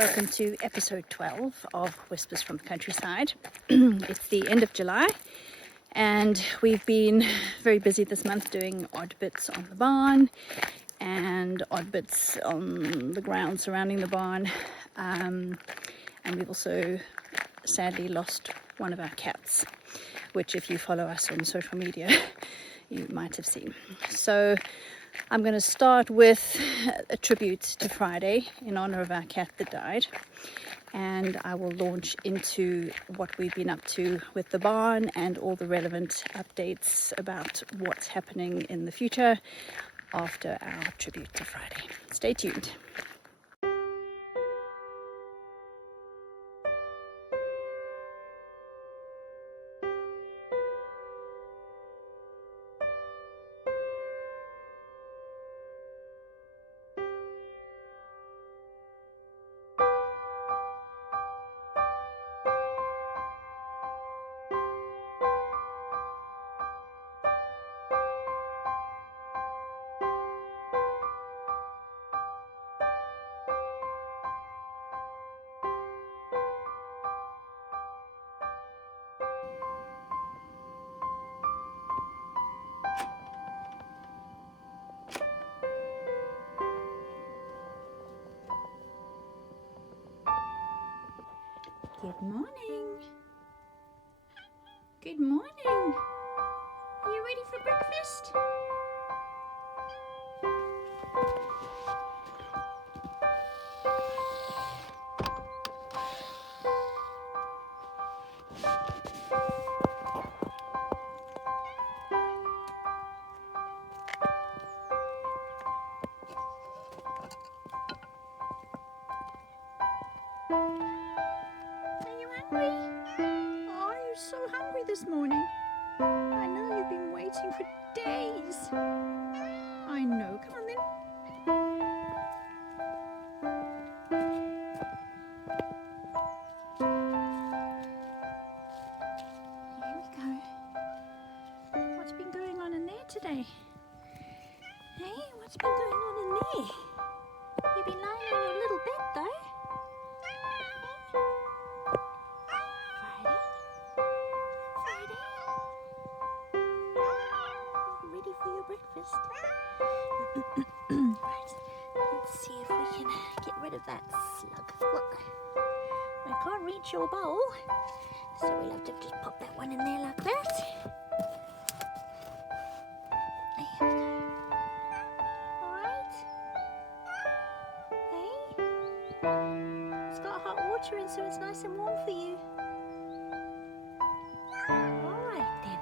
welcome to episode 12 of Whispers from the Countryside. It's the end of July and we've been very busy this month doing odd bits on the barn and odd bits on the ground surrounding the barn, and we've also sadly lost one of our cats, which if you follow us on social media you might have seen. So I'm going to start with a tribute to Friday in honor of our cat that died, and I will launch into what we've been up to with the barn and all the relevant updates about what's happening in the future after our tribute to Friday. Stay tuned. Good morning. Good morning. Are you ready for breakfast? Oh, you're so hungry this morning. I know you've been waiting for days. I know. Come on then. Here we go. What's been going on in there today? Hey, what's been going on in there? You've been lying on your little bed though. Ready for your breakfast. Right, let's see if we can get rid of that slug. Look, I can't reach your bowl, so we'll have to just pop that one in there like that. There we go. Alright. Hey? It's got hot water in, so it's nice and warm for you. Alright then.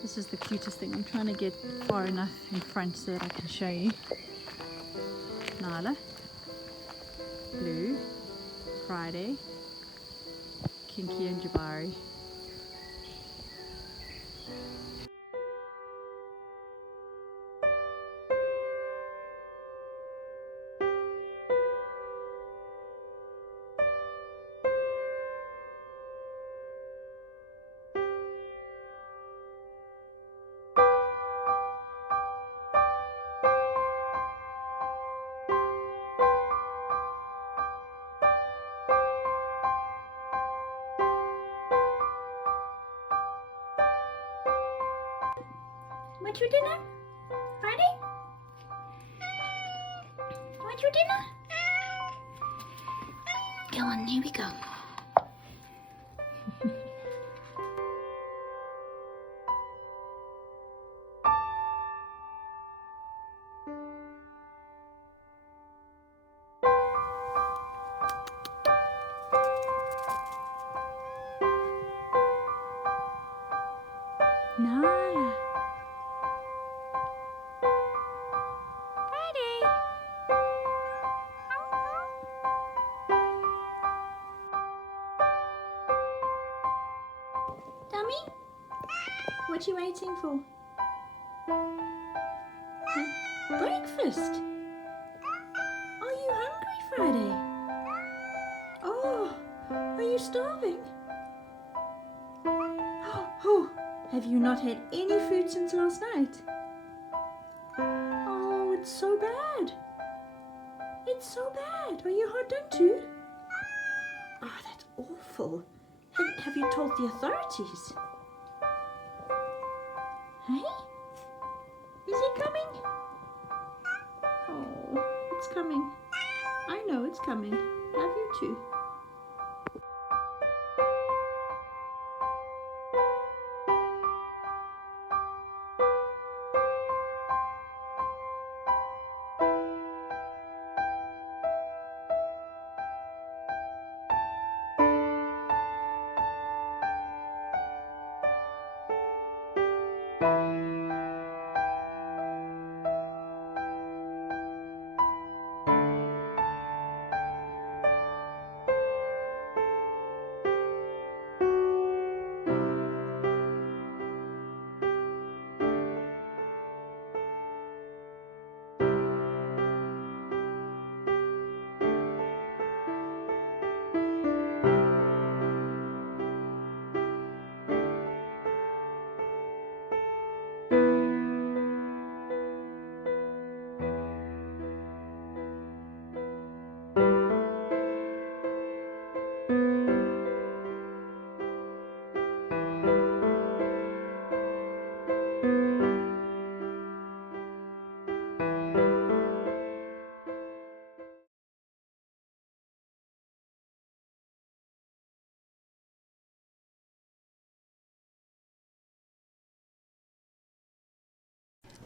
This is the cutest thing. I'm trying to get far enough in front so that I can show you. Nyla, Blue, Friday, Kinky and Jabari. What's your dinner? Friday? What's your dinner? Go on, here we go. Nala. Dummy? What you waiting for? Huh? Breakfast? Are you hungry, Friday? Oh, are you starving? Oh, have you not had any food since last night? Oh, it's so bad. It's so bad. Are you hard done to? Oh, that's awful. Have you told the authorities? Hey? Is it coming? Oh, it's coming. I know it's coming. Love you too.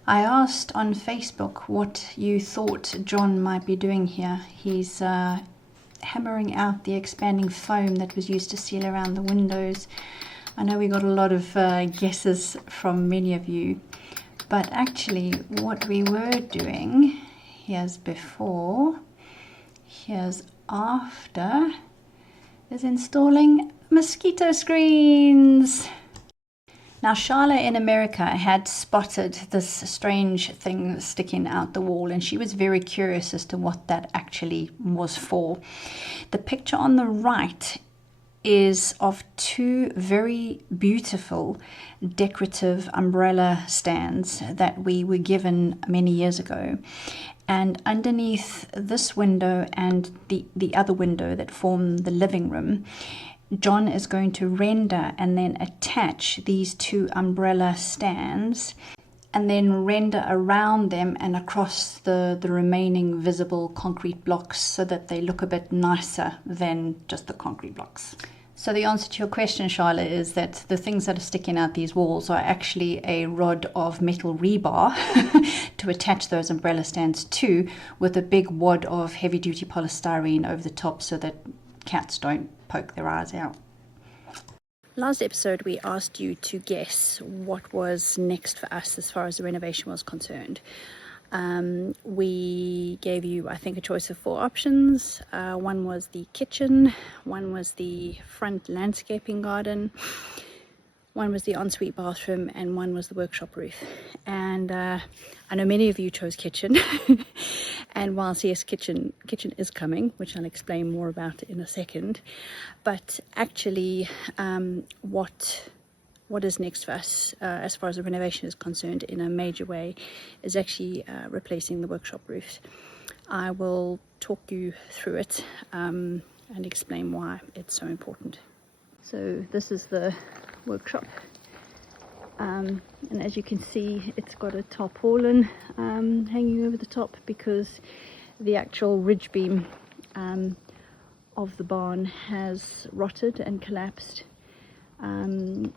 I asked on Facebook what you thought John might be doing here. He's hammering out the expanding foam that was used to seal around the windows. I know we got a lot of guesses from many of you, but actually what we were doing, here's before, here's after, is installing mosquito screens. Now, Charlotte in America had spotted this strange thing sticking out the wall, and she was very curious as to what that actually was for. The picture on the right is of two very beautiful decorative umbrella stands that we were given many years ago. And underneath this window and the other window that form the living room, John is going to render and then attach these two umbrella stands and then render around them and across the remaining visible concrete blocks so that they look a bit nicer than just the concrete blocks. So the answer to your question, Charlotte, is that the things that are sticking out these walls are actually a rod of metal rebar to attach those umbrella stands to, with a big wad of heavy-duty polystyrene over the top so that cats don't poke their eyes out. Last episode we asked you to guess what was next for us as far as the renovation was concerned. We gave you, I think, a choice of 4 options. One was the kitchen, one was the front landscaping garden, one was the ensuite bathroom, and one was the workshop roof. And I know many of you chose kitchen. And whilst yes, kitchen is coming, which I'll explain more about in a second, but actually what is next for us as far as the renovation is concerned in a major way is actually replacing the workshop roof. I will talk you through it and explain why it's so important. So this is the workshop, and as you can see, it's got a tarpaulin hanging over the top because the actual ridge beam of the barn has rotted and collapsed, and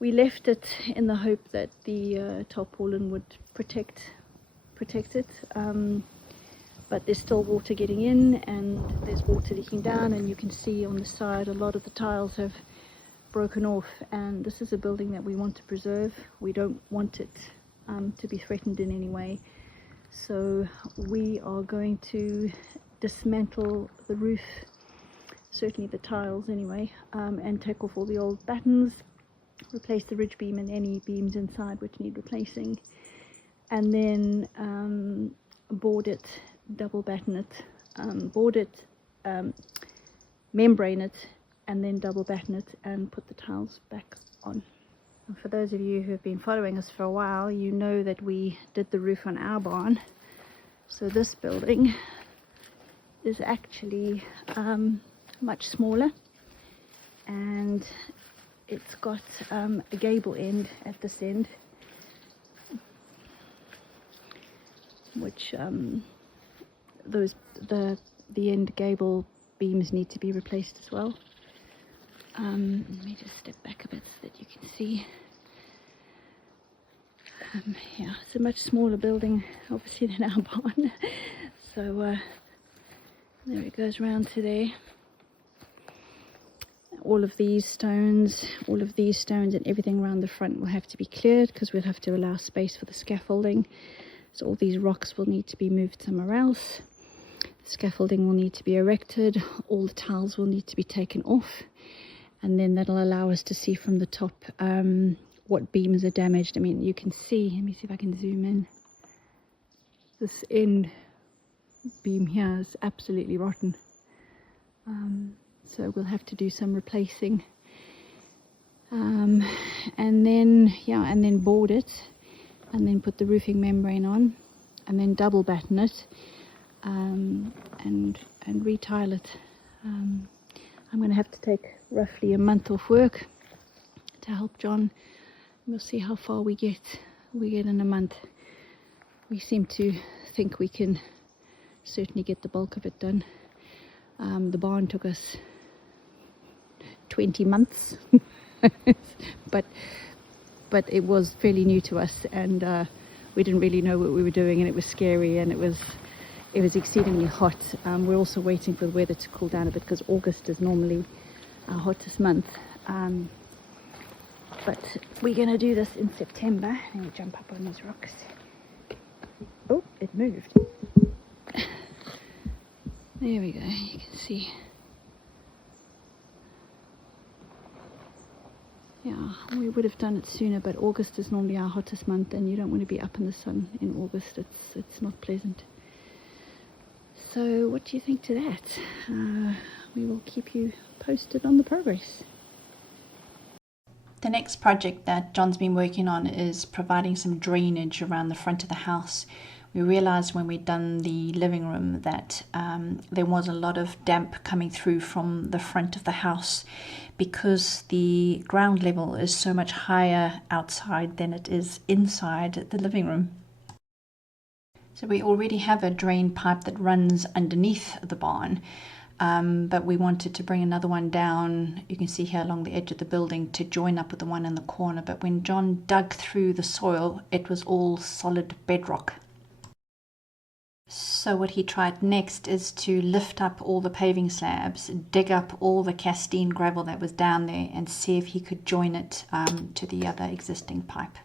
we left it in the hope that the tarpaulin would protect it, but there's still water getting in and there's water leaking down, and you can see on the side a lot of the tiles have broken off, and this is a building that we want to preserve. We don't want it to be threatened in any way, so we are going to dismantle the roof certainly the tiles anyway, and take off all the old battens, replace the ridge beam and any beams inside which need replacing, and then board it, double batten it, board it, membrane it, and then double batten it and put the tiles back on. And for those of you who have been following us for a while, you know that we did the roof on our barn. So this building is actually much smaller, and it's got a gable end at this end, which the end gable beams need to be replaced as well. Let me just step back a bit so that you can see. Yeah, it's a much smaller building obviously than our barn. So there it goes round to there. All of these stones and everything around the front will have to be cleared because we'll have to allow space for the scaffolding. So all these rocks will need to be moved somewhere else. The scaffolding will need to be erected. All the tiles will need to be taken off. And then that'll allow us to see from the top what beams are damaged. I mean, you can see, let me see if I can zoom in. This end beam here is absolutely rotten. So we'll have to do some replacing. And then board it, and then put the roofing membrane on, and then double batten it, and retile it. I'm going to have to take roughly a month off work to help John. We'll see how far we get in a month. We seem to think we can certainly get the bulk of it done. The barn took us 20 months, but it was fairly new to us, and we didn't really know what we were doing, and it was scary, and it was exceedingly hot. We're also waiting for the weather to cool down a bit because August is normally our hottest month. But we're going to do this in September. Let me jump up on these rocks. Oh, it moved. There we go, you can see. Yeah, we would have done it sooner, but August is normally our hottest month, and you don't want to be up in the sun in August. It's not pleasant. So what do you think to that? We will keep you posted on the progress. The next project that John's been working on is providing some drainage around the front of the house. We realized when we'd done the living room that there was a lot of damp coming through from the front of the house because the ground level is so much higher outside than it is inside the living room. So we already have a drain pipe that runs underneath the barn, but we wanted to bring another one down, you can see here along the edge of the building, to join up with the one in the corner. But when John dug through the soil, it was all solid bedrock. So what he tried next is to lift up all the paving slabs, dig up all the castine gravel that was down there, and see if he could join it to the other existing pipe.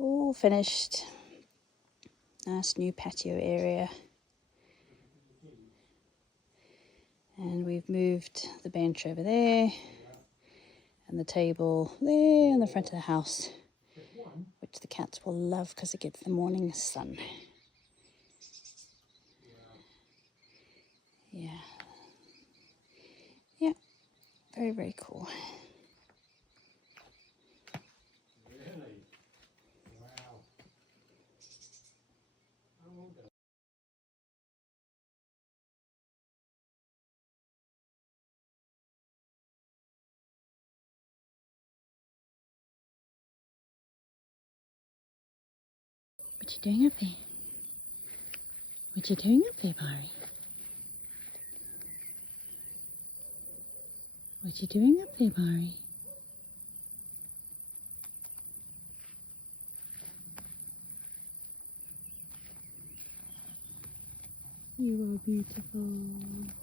All finished. Nice new patio area. And we've moved the bench over there and the table there in the front of the house, which the cats will love because it gets the morning sun. Yeah. Yeah, very, very cool. Really? Wow. What you doing up there? What you doing up there, Barry? What you doing up there, Barry? You are beautiful.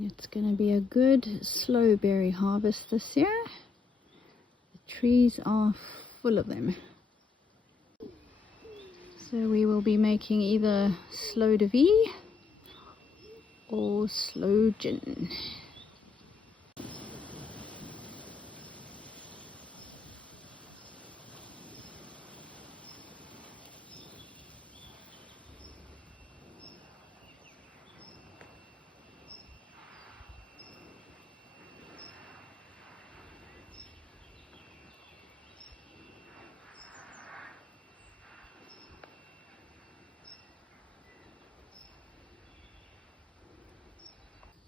It's going to be a good slow berry harvest this year. The trees are full of them. So we will be making either slow de vie or slow gin.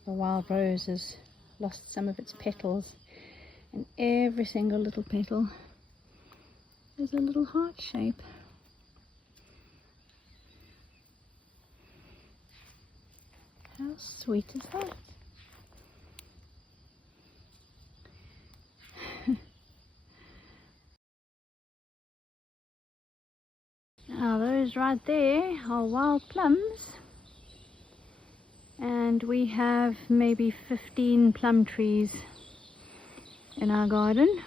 The wild rose has lost some of its petals, and every single little petal is a little heart shape. How sweet is that? Now those right there are wild plums, and we have maybe 15 plum trees in our garden.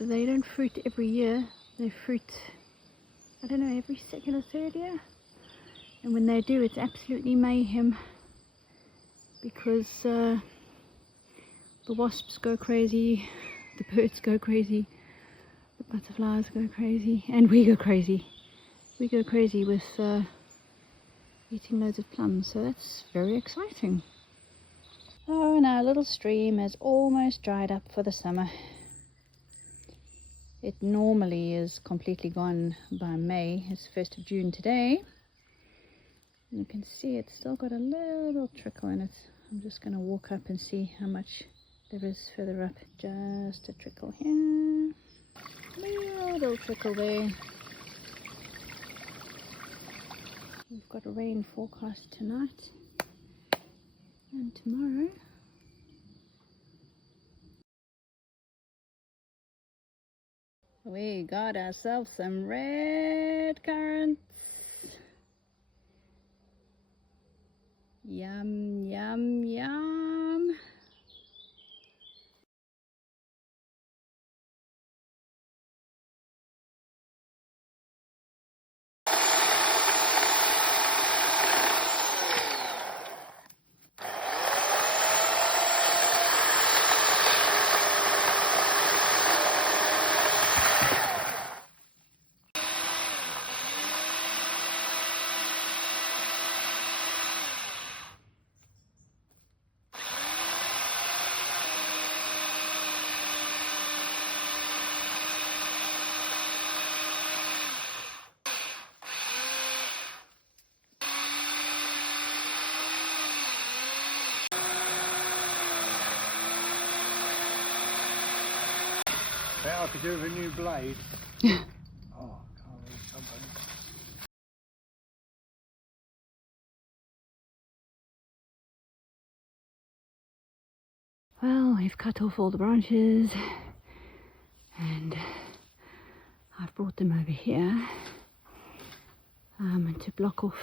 They don't fruit every year. They fruit, I don't know, every second or third year. And when they do, it's absolutely mayhem, because The wasps go crazy, the birds go crazy, the butterflies go crazy, and we go crazy. We go crazy with eating loads of plums, so that's very exciting. Oh, and our little stream has almost dried up for the summer. It normally is completely gone by May. It's 1st of June today. You can see it's still got a little trickle in it. I'm just going to walk up and see how much there is further up. Just a trickle here. Little trickle there. We've got a rain forecast tonight and tomorrow. We got ourselves some red currants. Yum, yum, yum. Bet I could do with a new blade. Oh, can't read something. Well, we've cut off all the branches and I've brought them over here to block off.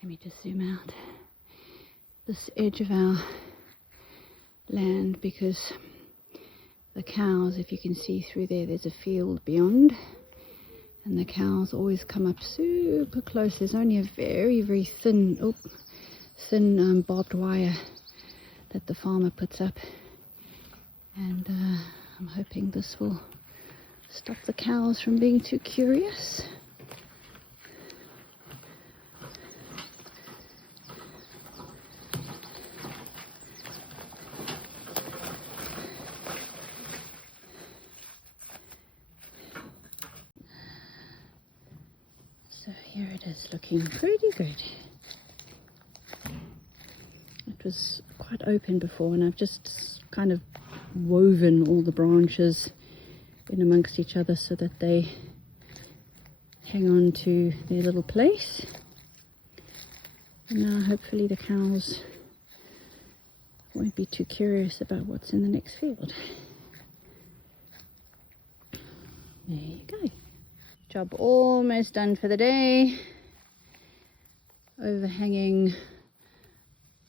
Let me just zoom out this edge of our land, because the cows, if you can see through there, there's a field beyond, and the cows always come up super close. There's only a very thin barbed wire that the farmer puts up, and I'm hoping this will stop the cows from being too curious. So here it is, looking pretty good. It was quite open before, and I've just kind of woven all the branches in amongst each other so that they hang on to their little place. And now hopefully the cows won't be too curious about what's in the next field. There you go. Job almost done for the day. Overhanging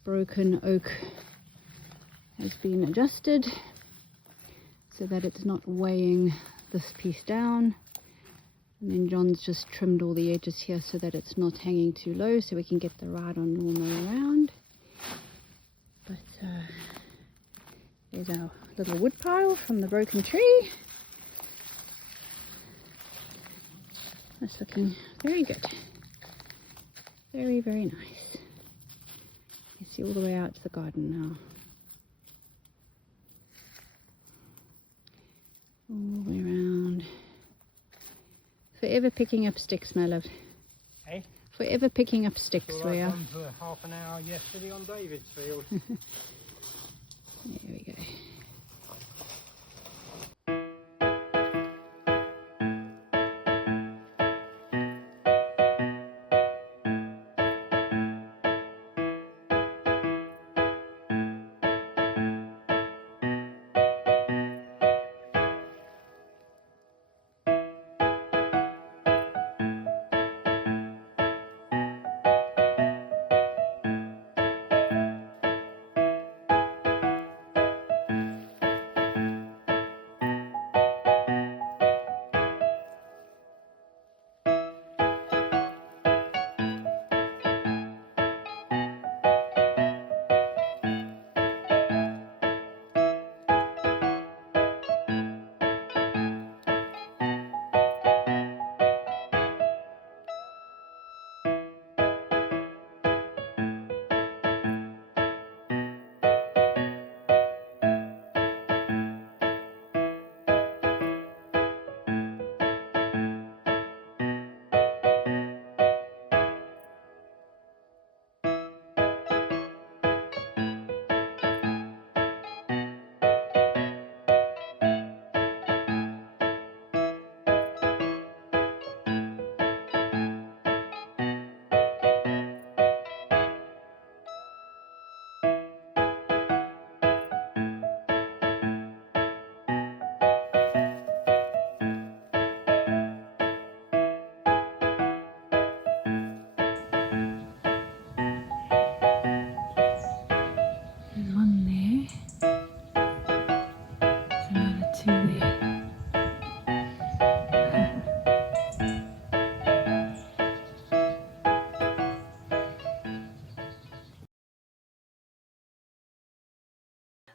broken oak has been adjusted so that it's not weighing this piece down. And then John's just trimmed all the edges here so that it's not hanging too low, so we can get the ride-on lawnmower around. But there's our little wood pile from the broken tree. That's looking very good. Very nice. You see all the way out to the garden now. All the way around. Forever picking up sticks, my love. Hey? Forever picking up sticks, Well, we I are. done for half an hour yesterday on David's field. There we go.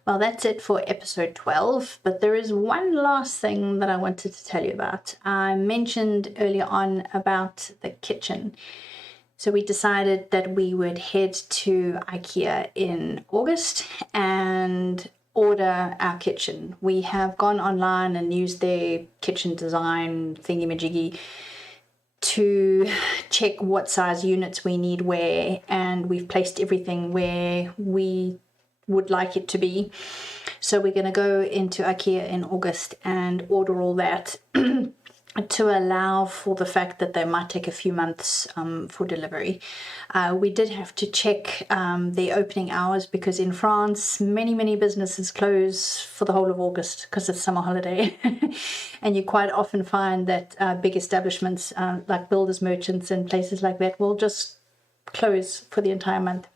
Well, that's it for episode 12, but there is one last thing that I wanted to tell you about. I mentioned earlier on about the kitchen. So we decided that we would head to IKEA in August and order our kitchen. We have gone online and used their kitchen design thingy-majiggy to check what size units we need where, and we've placed everything where we would like it to be. So we're going to go into IKEA in August and order all that to allow for the fact that they might take a few months for delivery. We did have to check the opening hours because in France, many businesses close for the whole of August because it's summer holiday. And you quite often find that big establishments like builders merchants and places like that will just close for the entire month.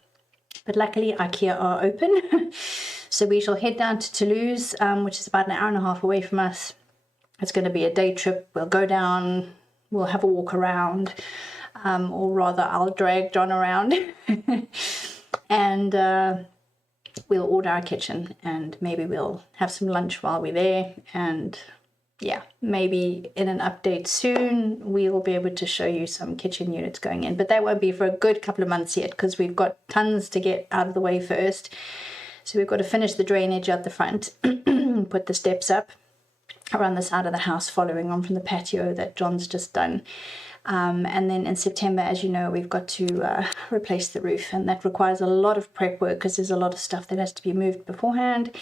But luckily IKEA are open. So we shall head down to Toulouse, which is about an hour and a half away from us. It's going to be a day trip. We'll go down, we'll have a walk around, or rather I'll drag John around. And we'll order our kitchen, and maybe we'll have some lunch while we're there. And yeah, maybe in an update soon we'll be able to show you some kitchen units going in, but that won't be for a good couple of months yet because we've got tons to get out of the way first. So we've got to finish the drainage out the front, put the steps up around the side of the house following on from the patio that John's just done. And then in September, as you know, we've got to replace the roof, and that requires a lot of prep work because there's a lot of stuff that has to be moved beforehand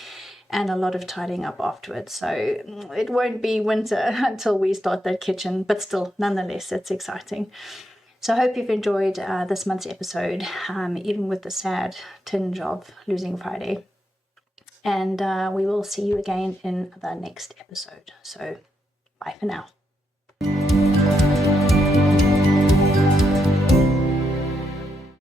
and a lot of tidying up afterwards. So it won't be winter until we start that kitchen, but still, nonetheless, it's exciting. So I hope you've enjoyed this month's episode, even with the sad tinge of losing Friday. And we will see you again in the next episode. So bye for now.